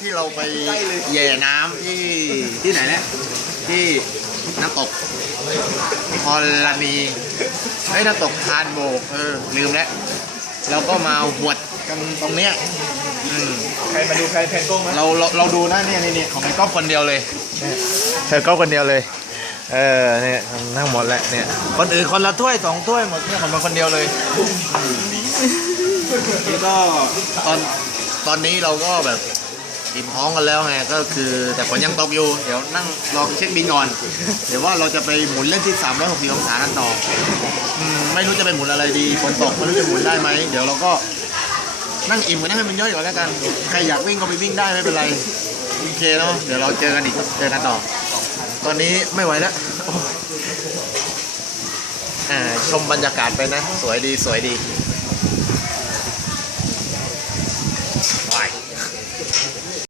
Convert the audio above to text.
ที่เราไปแย่น้ำที่ที่ไหนเนี่ยที่น้ำตกฮอลลานีไอ้ยน้ำตกทานโบกเออลืมแล้วเราก็มาหวดกันตรงเนี้ยอืมใครมาดูใครแพนกล้องมาเราเราเราดูนะเนี่ยนี่นี่ของไอ้ก๊อฟคนเดียวเลยเธอก๊อฟคนเดียวเลย เออเนี่ยทั้งหมดแหละเนี่ย คนอื่นคนละถ้วยสองถ้วยหมดเนี่ยของมันคนเดียวเลย นี่ก็ตอนตอนนี้เราก็แบบ อิ่มท้องกันแล้วไงก็คือ แต่ฝนยังตกอยู่ เดี๋ยวนั่งรอเช็คบินก่อน เดี๋ยวว่าเราจะไปหมุนเล่นที่ 360 องศากันต่ออืมไม่รู้จะไปหมุนอะไรดีฝนตกไม่รู้จะหมุนได้ไหมเดี๋ยวเราก็นั่งอิ่มกันให้มันย่อยก่อนแล้วกัน ใครอยากวิ่งก็ไปวิ่งได้ไม่เป็นไรโอเคเนาะเดี๋ยวเราเจอกันอีกเจอกันต่อ ตอนนี้ไม่ไหวแล้วอ่าชมบรรยากาศไปนะ สวยดีสวยดี